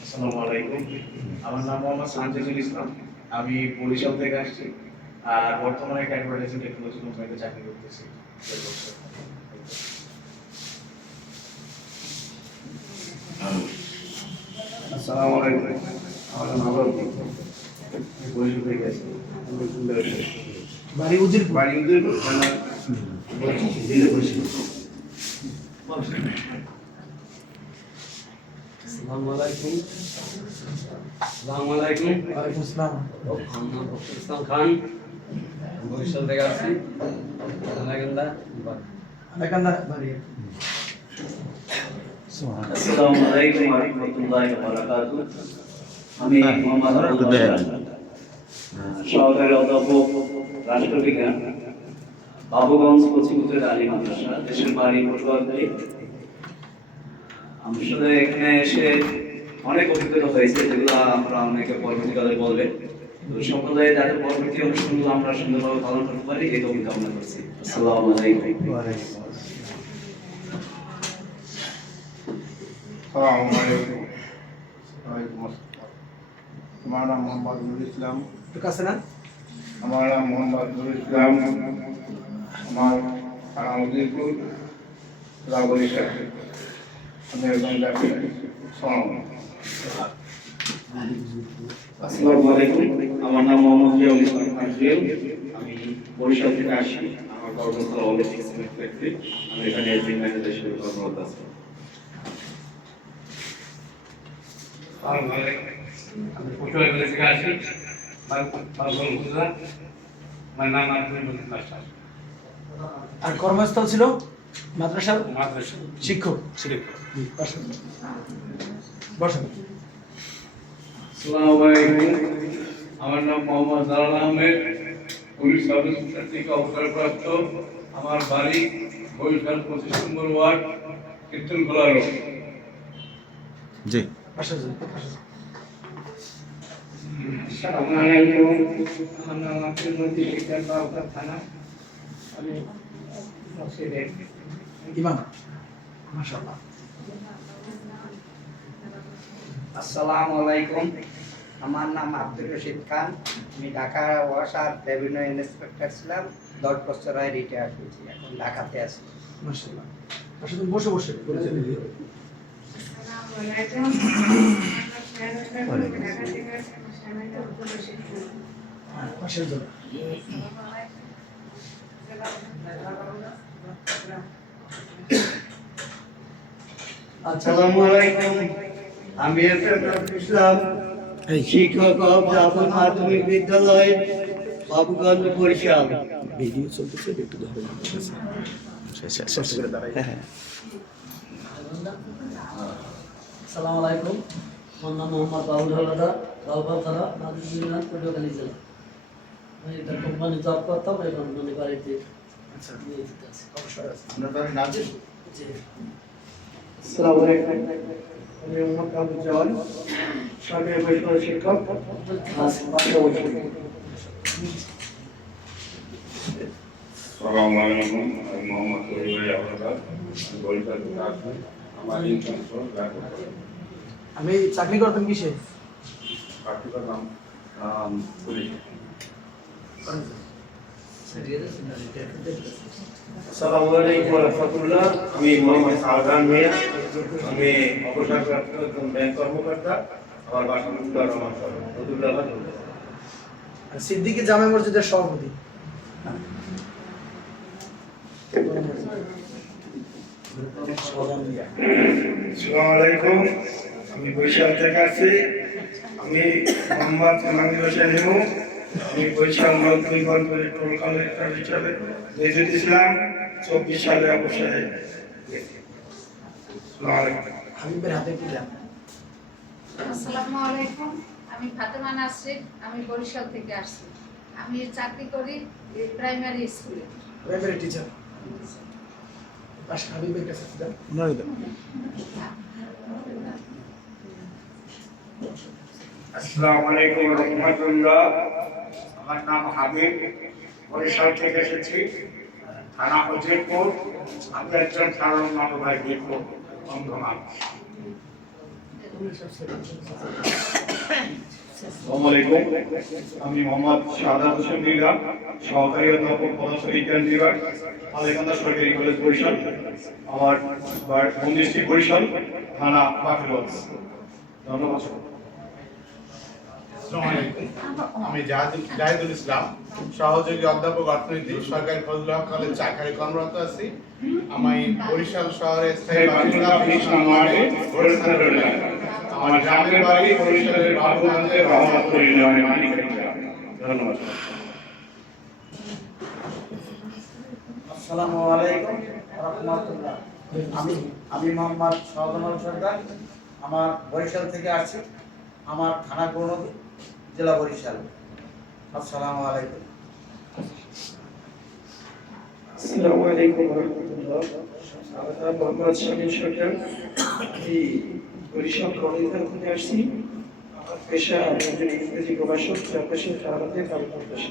আসসালামু আমার নাম মোহাম্মদ সানজিদুল ইসলাম আমি বরিশাল থেকে আসছি আর বর্তমানে একটা অ্যাডভার্টাইজিং টেকনোলজি কোম্পানিতে চাকরি করতেছি আসসালামু আলাইকুম আমার নাম আবুল বরিশাল থেকে আসছি বাড়ি উজিরপুর বাড়ি উদয়পুর খান বরিশাল থেকে আসছি আসসালামু আলাইকুম। ওয়া রাহমাতুল্লাহি ওয়া বারাকাতুহু আমি মোহাম্মদ সহকারী অধ্যাপক রাষ্ট্রবিজ্ঞান। বাবুগঞ্জ কোচিংপুরের আলী মাদ্রাসা দেশের বাড়ি পটুয়াখালী। আমি আসলে এখানে এসে অনেক অভিজ্ঞতা হয়েছে যেগুলো আমরা অনেকে পরবর্তীকালে বলবে তো যাতে পরবর্তী অনুষ্ঠানগুলো আমরা সুন্দরভাবে পালন করতে পারি এই করছি। আসসালামু আলাইকুম। আমার নাম মোহাম্মদ নুরুল ইসলাম। একটু কাছে না আমার নাম মোহাম্মদ নুরুল ইসলাম। আমার উদয়পুর রাবরিশা আমি একজন ব্যবসায়ী সালাম। আসসালামু আলাইকুম। আমার নাম মোহাম্মদ জিয়াউল ইসলাম কাজরিয়াল আমি বরিশাল থেকে আসি। আমার কর্মস্থল অলিম্পিক সিমেন্ট ফ্যাক্টরি আমি এখানে এসডিএম ম্যানেজার হিসেবে কর্মরত আছি। আমি পটুয়াখালী থেকে হুজুর আমার নাম আব্দুল মজিদ মাস্টার আর কর্মস্থল ছিল মাদ্রাসার মাদ্রাসা। শিক্ষক। বসেন আমার নাম মোহাম্মদ জালাল আহমেদ। পুলিশ ইন্সপেক্টর থেকে অবসরপ্রাপ্ত আমার বাড়ি বরিশাল পঁচিশ নম্বর ওয়ার্ড কীর্তনখোলা রোড। জি। আসসালামু আলাইকুম। আমার নাম আব্দুল মজিদ থানা। ইমাম মাশাআল্লাহ। আসসালামু আলাইকুম। আমার নাম আব্দুল রশিদ খান। আমি ঢাকা ওয়াসার রেভিনিউ ইন্সপেক্টর ছিলাম। দশ বছর আগে রিটায়ার হয়েছি এখন ঢাকাতে আছি। মাশাআল্লাহ। আসলে বসে বসে। পাশের জন। আসসালামু আলাইকুম। আমি ইসলাম শিক্ষক অব জাফর মাধ্যমিক বিদ্যালয় বাবুগঞ্জ বরিশাল। ভিডিও চলতেছে একটু ধরে হ্যাঁ আসসালামু আলাইকুম। আমার নাম মোহাম্মদ বাবুল হলাদা বাবুপাতারা নাজিরুল্লাহ পটুয়াখালী জেলা। আমি একটা কোম্পানি জব করতাম এখন মানে বাড়িতে আচ্ছা। নিয়ে যেতে আছি অবশ্যই আছে। আপনার বাড়ি নাজির জি। আসসালামু আলাইকুম। আমি মোহাম্মদ আবু জওয়ান সরকারি বৈষয়িক শিক্ষক। ক্লাস পাঁচটা বছর সালাম আলাইকুম আমি মোহাম্মদ তৈরি আবরার বরিশাল আমার ইনকাম আমি চাকরি করতাম কিসে? পুলিশ। আসসালামু আলাইকুম ওয়া আমি মোহাম্মদ সালমান মিয়া। আমি অবসরপ্রাপ্ত একজন ব্যাংক কর্মকর্তা। আমার বাসা রহমান সরকার সিদ্দিকী জামে মসজিদের সভাপতি। আসসালামু আলাইকুম আমি বরিশাল থেকে আছি আমি মোহাম্মদ মাহমুদ হোসেন হিমু। আমি টোল কালেক্টর হিসাবে চব্বিশ সালে আসসালামু আলাইকুম। আমি ফাতেমা নাসরিন আমি বরিশাল থেকে আসছি। আমি চাকরি করি প্রাইমারি স্কুলে। প্রাইমারি টিচার আসসালামু আলাইকুম রহমতুল্লাহ। আমার নাম হাবিব, বরিশাল থেকে এসেছি, থানা আম্বেদকর কারণ নবভাই বীরপুর বন্ধমান আসসালামু আলাইকুম। আমি মোহাম্মদ শাহাদাত হোসেন মৃগা সহকারী অধ্যাপক পদার্থ বিজ্ঞান বিভাগ আলেকান্দা সরকারি কলেজ বরিশাল, আমার হোম বরিশাল, থানা বাকিগঞ্জ ধন্যবাদ আমি জাহিদুল ইসলাম, সহযোগী অধ্যাপক অর্থনীতি, সরকারি কলেজ চাকারে কর্মরত আছি। আমি বরিশাল শহরে। ধন্যবাদ। আমি আমি মোহাম্মদ সহজমল সরকার আমার বরিশাল থেকে আসছি। আমার থানা গৌরনদী জেলা বরিশাল। আসসালামু আলাইকুম। আসসালামু আলাইকুম রহমতুল্লাহ। মোহাম্মদ শামীম সরকার এই বরিশাল কলেজ থেকে আসছি। আমার পেশা আমি একজন ইংরেজি প্রভাষক যার পেশা সারা কাজ করতেছি।